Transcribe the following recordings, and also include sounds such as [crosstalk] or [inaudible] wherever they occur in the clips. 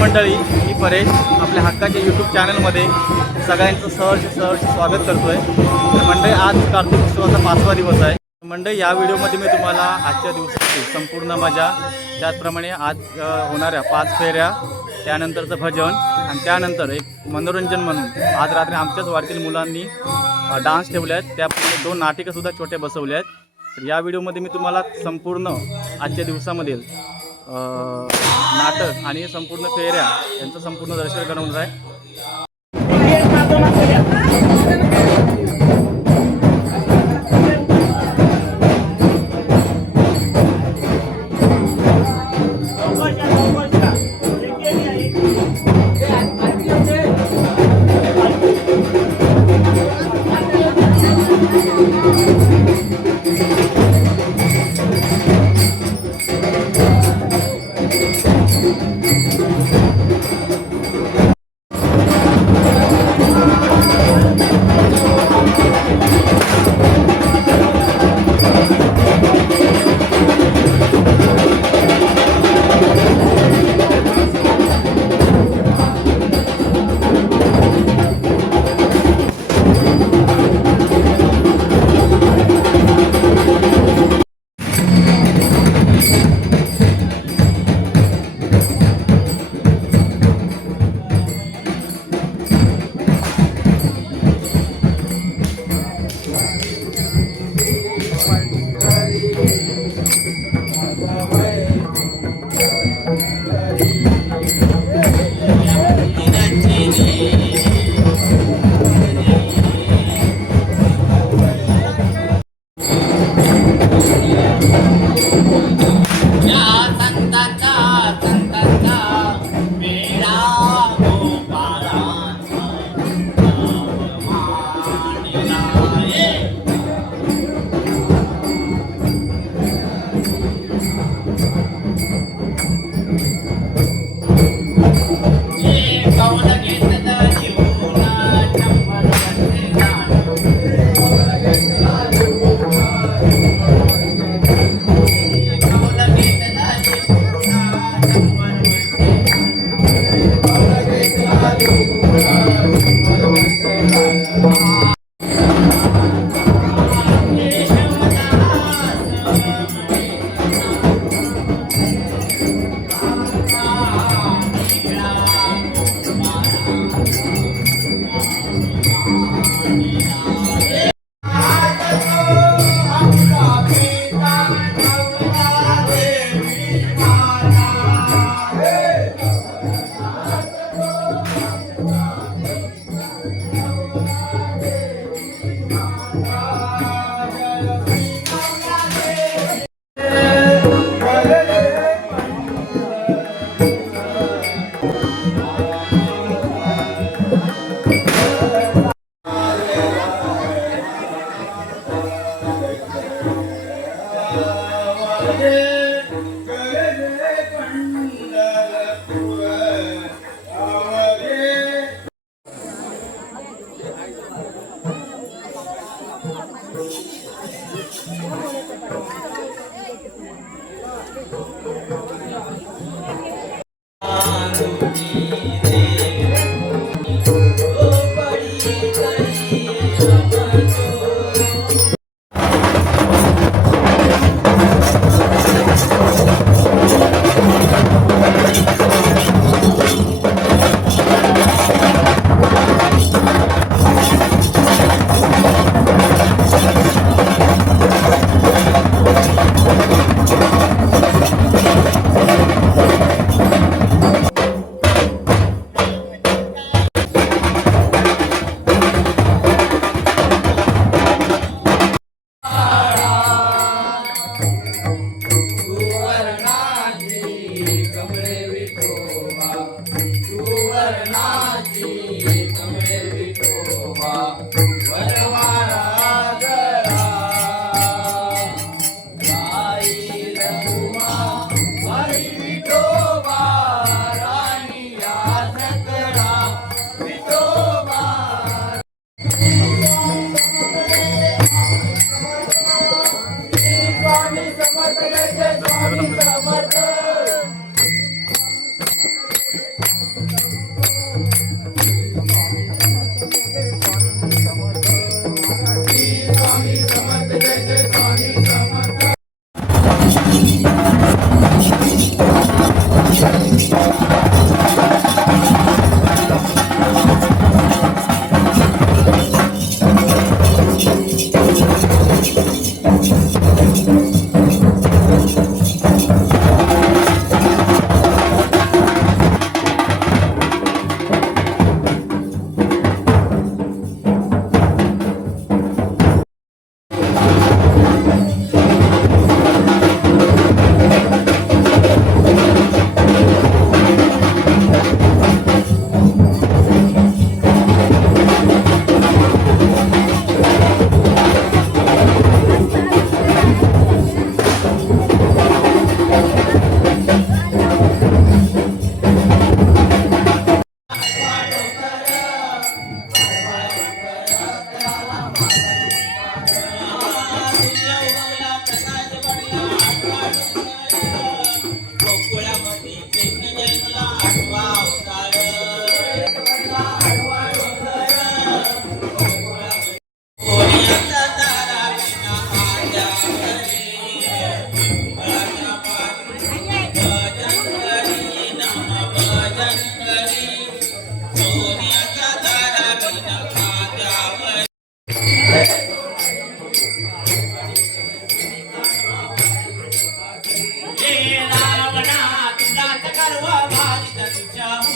मंडळी मी परेश आपल्या हक्काच्या यूट्यूब चॅनलमध्ये सगळ्यांचं सहर्ष सहर्ष स्वागत करतो आहे तर मंडळी आज कार्तिक उत्सवाचा पाचवा दिवस आहे. मंडळी या व्हिडिओमध्ये मी तुम्हाला आजच्या दिवसाची संपूर्ण मजा त्याचप्रमाणे आज होणाऱ्या पाच फेऱ्या त्यानंतरचं भजन आणि त्यानंतर एक मनोरंजन म्हणून आज रात्री आमच्याच वाडीतील मुलांनी डान्स ठेवले आहेत. त्या दोन नाटिकंसुद्धा छोटे बसवले आहेत. तर या व्हिडिओमध्ये मी तुम्हाला संपूर्ण आजच्या दिवसामधील नाटक आणि संपूर्ण फेऱ्या यांचं संपूर्ण दर्शन घडवणार आहे চাও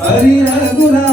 హరి రఘురా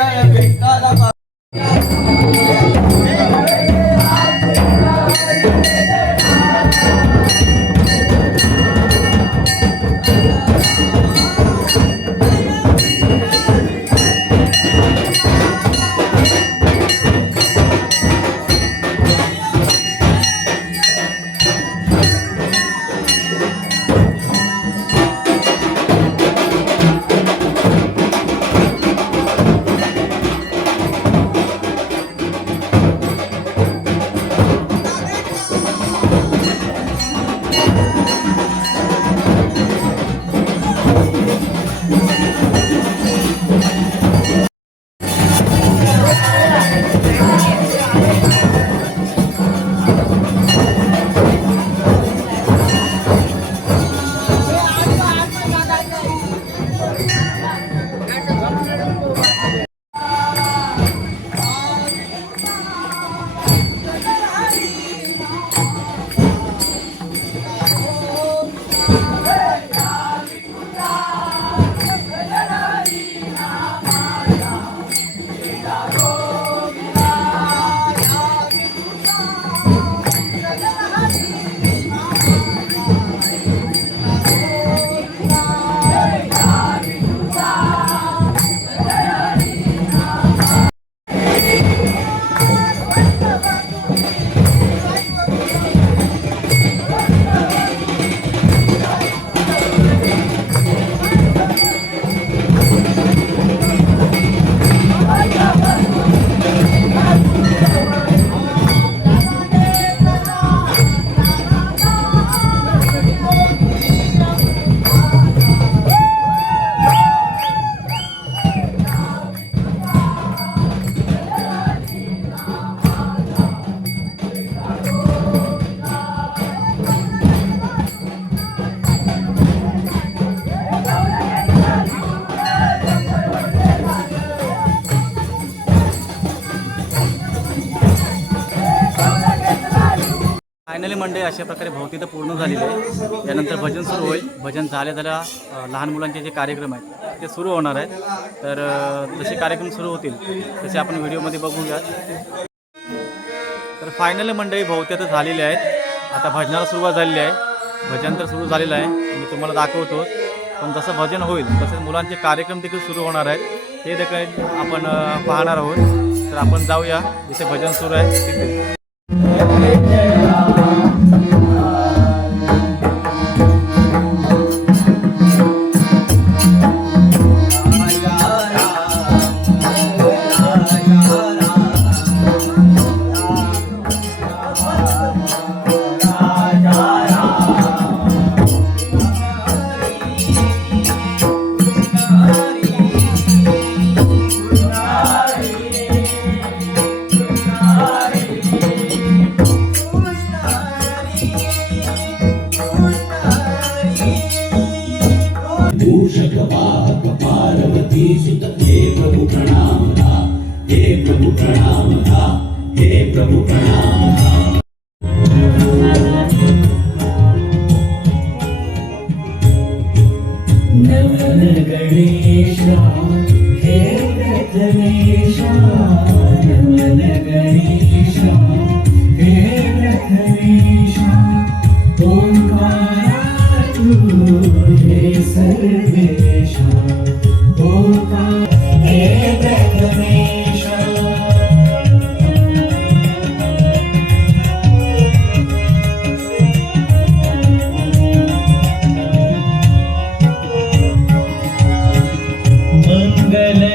ya, ya, अशा प्रकारे भोवती तर पूर्ण झालेली आहे. त्यानंतर भजन सुरू होईल. भजन झाले झाल्या लहान मुलांचे जे कार्यक्रम आहेत ते सुरू होणार आहेत. तर जसे कार्यक्रम सुरू होतील तसे आपण व्हिडिओमध्ये बघूया तर फायनली मंडळी भोवती तर झालेली आहेत. आता भजनाला सुरुवात झालेली आहे. भजन तर सुरू झालेलं आहे. मी तुम्हाला दाखवतो. पण जसं भजन होईल तसेच मुलांचे कार्यक्रम देखील सुरू होणार आहेत. ते देखील आपण पाहणार आहोत. तर आपण जाऊया. जिथे भजन सुरू आहे. तिथे easy.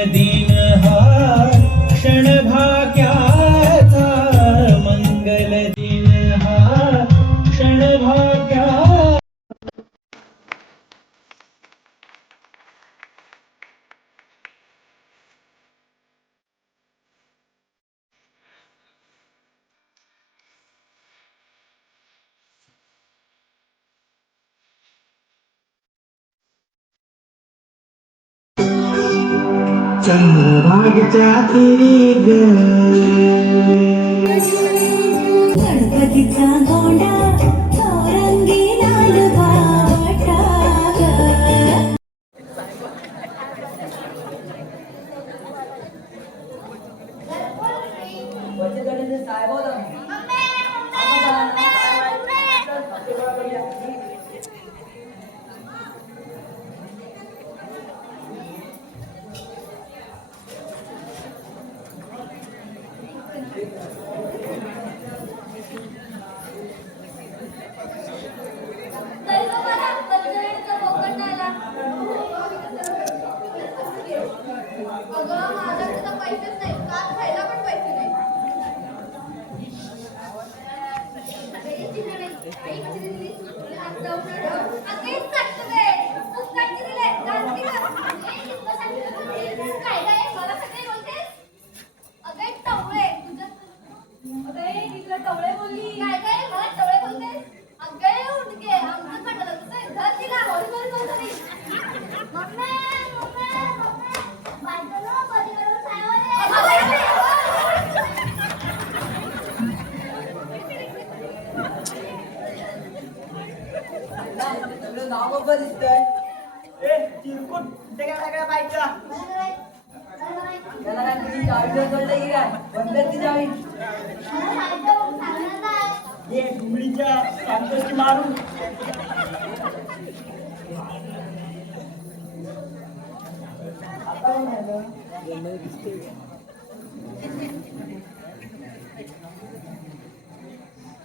दिन রাত্রি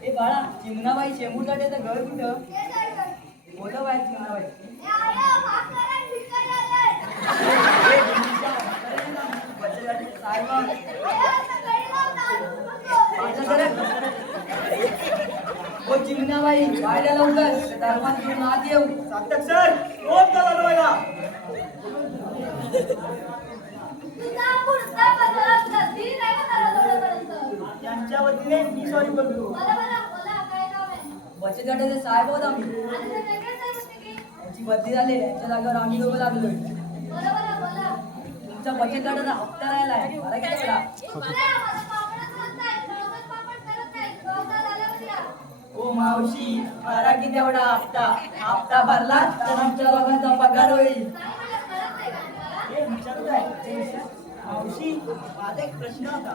ए बाळा चिमणाबाई शेंबूरसाठ्याचं घर कुठं? मोठं बाई चिमणाबाई. हो चिमणाबाई बायला लवकर. धर्मात घेऊन आत येऊ सार्थक सर कोण चालला गटाच्या मी सॉरी बोलतो बचत गटाचे साहेब आहोत आम्ही. त्यांची बदली झाली यांच्या जागेवर आम्ही दोघं लागलो तुमच्या बचत गटाचा हप्ता राहिला आहे मला ओ मावशी मला की तेवढा हप्ता? हप्ता भरला तर आमच्या दोघांचा पगार होईल. मावशी माझा एक प्रश्न होता.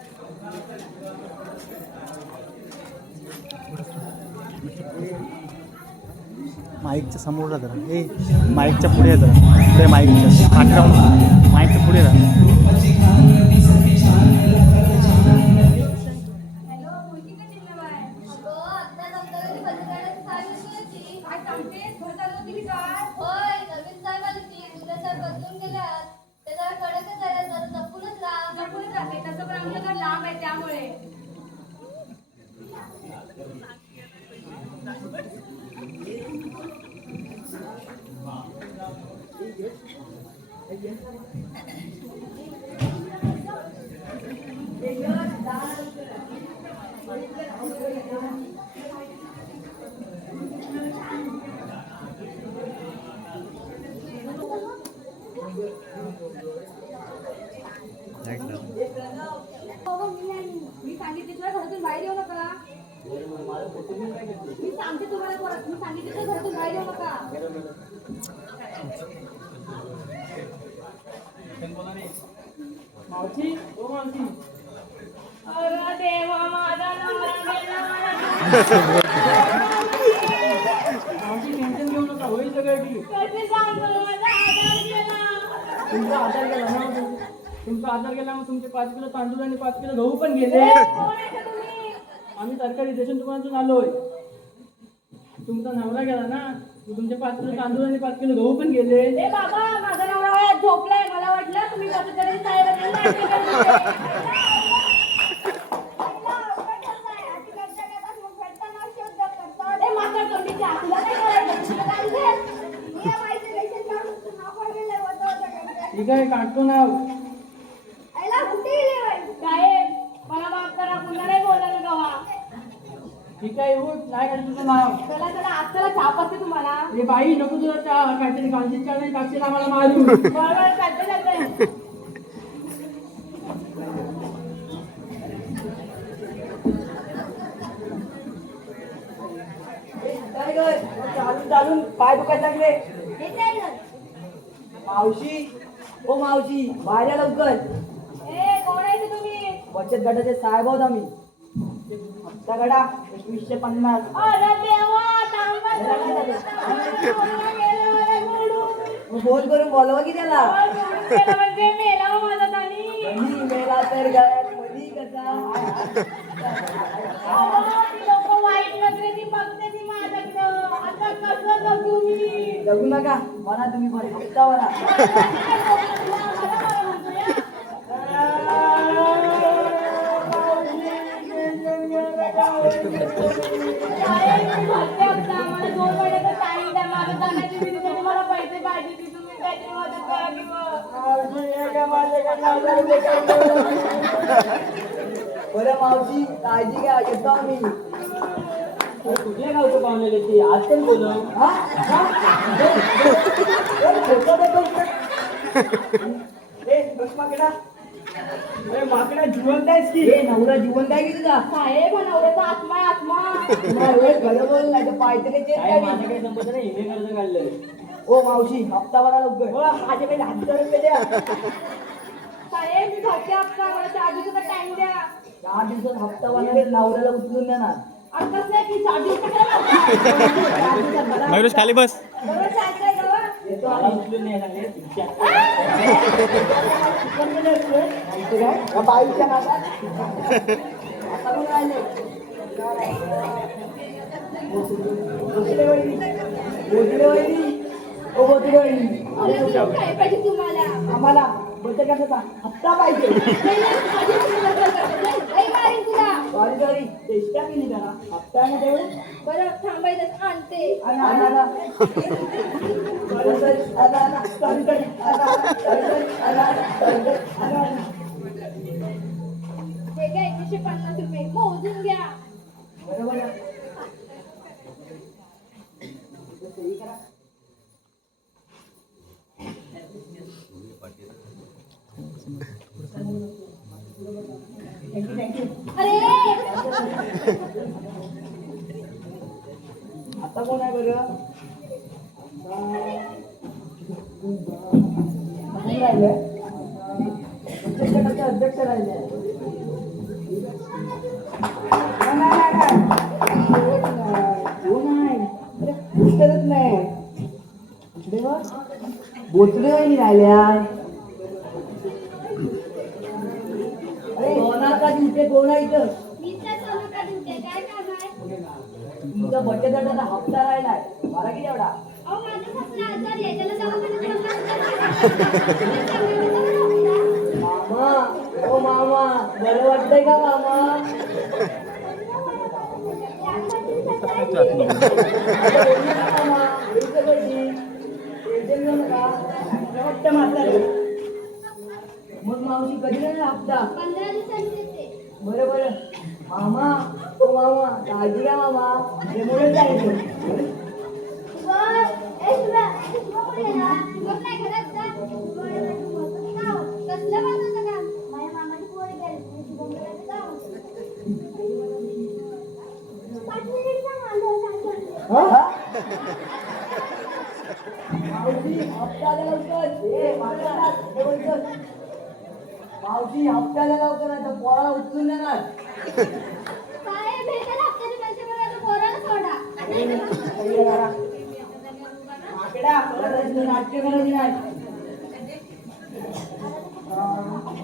माईकच्या समोर जरा हे माईकच्या पुढे जरा पुढे माईकच्या. आठ माईकच्या पुढे जरा Yeah. पाच किलो गहू पण गेले. आम्ही सरकारी रेशन दुकानातून आलोय. तुमचा नवरा गेला ना तुमचे पाच किलो तांदूळ आणि पाच किलो गहू पण गेले. ए बाबा माझा नवरा झोपलाय. मला वाटलं तुम्ही ठीक आहे काढतो ना काय मला माफ करा पुन्हा नाही बोलायला गवा नाही काढ तुझं नाव? चला चला आजच्याला छाप असते तुम्हाला. अरे बाई नको तुझा चहा काहीतरी कालची चहा नाही टाकशील आम्हाला मारू. बरोबर चालते चालते काय ग? चालून चालून पाय दुखायला लागले. हे काय झालं? मावशी ओ मावशी बाहेर या लवकर. ए कोण आहे ते तुम्ही? बचत गटाचे साहेब आहोत आम्ही. एकवीसशे पन्नास. फोन करून बोलवा की त्याला. मला म्हणजे तर गळ्यात कसा? जगू नका. म्हणा तुम्ही पण हप्ता म्हणा [laughs] बरं मावशी काळजी घ्या येतो आम्ही. कुठल्या गावचं पाहुणे ती आज पण बोल [laughs] माकडा जिवंत आहेस की? हे नवरा जिवंत आहे की तुझा? साहेब हा नवऱ्याचा आत्मा आहे आत्मा. खरं बोल नाही तर पायतले माझ्याकडे संपत नाही हे कर्ज काढलंय. ओ मावशी हप्ता भरा लवकर. रुपये द्या. साहेब मी भरते हप्ता मला चार दिवसाचा टाइम द्या. दहा दिवसात हप्ता नवऱ्याला उचलून देणार. की चार मयुरेश खाली बस. बरोबर चालतंय गवा बाईच्या तुम्हाला आम्हाला बचत हप्ता पाहिजे. मारीन तुला सॉरी सॉरी चेष्टा केली जरा हप्त्याने तेवढे बरं थांबायचं आणते आणा, आणा, आणा. Sorry, sorry. आणा, आणा. Sorry, sorry. आणा, आणा. Sorry, sorry. आणा, आणा. Sorry, sorry. आणा, आणा. हे घ्या एकशे पन्नास रुपये मोजून घ्या बरोबर आहे. सही करा. आता कोण आहे बरं अध्यक्ष राहिले नाही, नाही, नाही, का तुमचे बचत गटाचा हप्ता राहिलाय. मला किती एवढा? मामा ओ मामा बरं वाटतंय का मामा. मग मावशी कधी नाही हप्ता? पंधरा दिवसांनी बरं बरं मामा ओ मामा काळजी घ्या मामा त्यामुळे जायचं नाही मावशी मावशी हप्त्याला लावतो ना तर पोराला उचलून देणार. नाट्य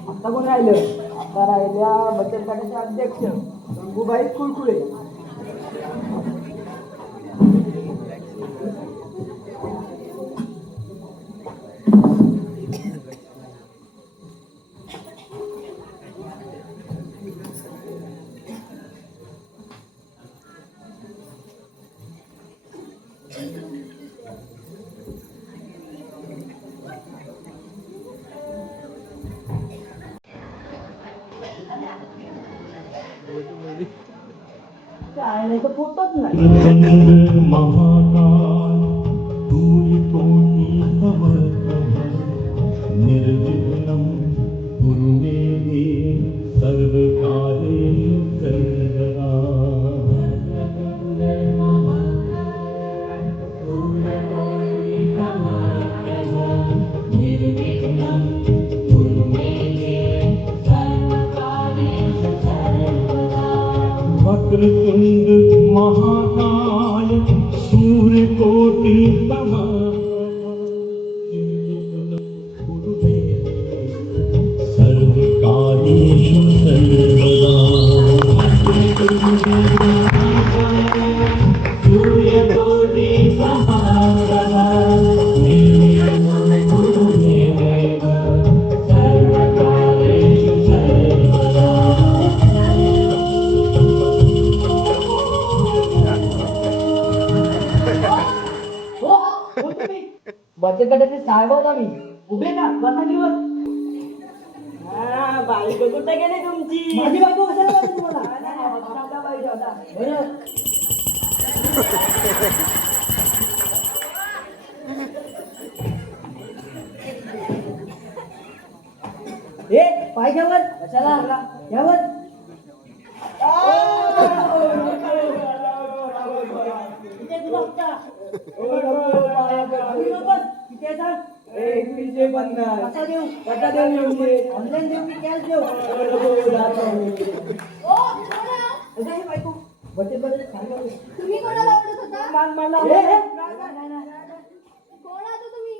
आता कोण राहिलं? आता राहिल्या बचत गटाचे अध्यक्ष गंगूबाई कुळकुळे. काय नाही तर फोटोच नाही प्रचंड महाकाय ए पाय घ्यावर कशाला घ्यावर देऊ? ऑनलाईन देऊ की कॅश देऊ? साहेब आहोत. तुम्ही कोणाला आवडत होता. कोण आता तुम्ही?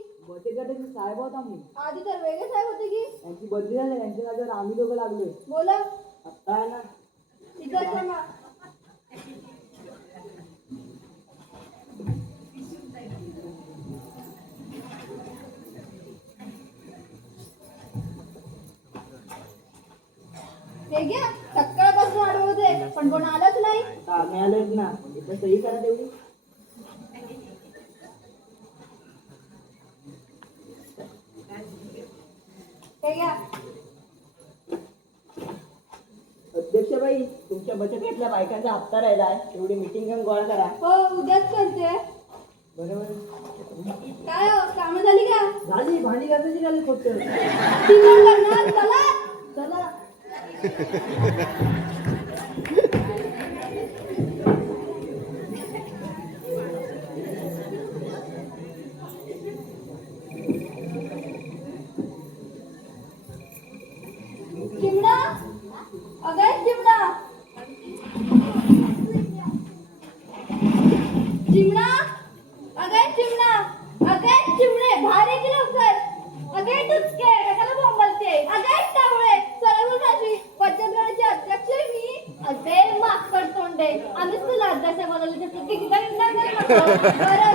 गटाचे साहेब आम्ही आधी तर वेगळे साहेब होते की? त्यांची बदली झाली त्यांच्या जागेवर आम्ही दोघं लागलोय बोला. आता आहे ना. तिकट कोणा हे घ्या. होते पण कोण आलंच नाही. आम्ही आलोच ना. इथं सही करा तेवढी. अध्यक्ष बाई तुमच्या बचत गटातल्या बायकांचा हप्ता राहिलाय तेवढी मिटिंग घेऊन गोळा करा. हो उद्याच करते. बरोबर. काय हो कामं झाली का? झाली भांडी घासायची झाली फक्त. ती कोण करणार? चला. चला चिमणा अगं चिमणा चिमणा अगं चिमणा अगं चिमणे बाहेर ये की लवकर अगं टुचके कशाला बोंबलते? अगं सरळ माझी. अध्यक्ष आहे मी. असे मास्तर तोंडे आम्हीच तुला अध्यक्ष बनवले. तर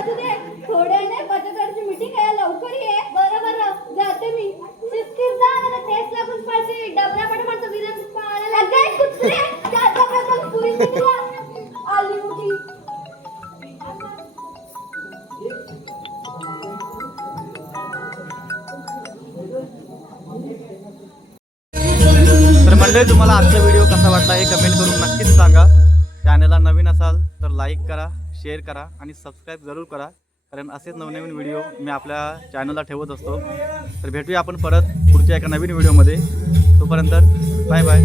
तर तुम्हाला आजचा व्हिडिओ कसा वाटला हे कमेंट करून नक्कीच सांगा. चॅनलला नवीन असाल तर लाईक करा शेअर करा आणि सबस्क्राईब जरूर करा. कारण असेच नवनवीन व्हिडिओ मी आपल्या चॅनलला ठेवत असतो. तर भेटूया आपण परत पुढच्या एका नवीन व्हिडिओमध्ये तोपर्यंत बाय बाय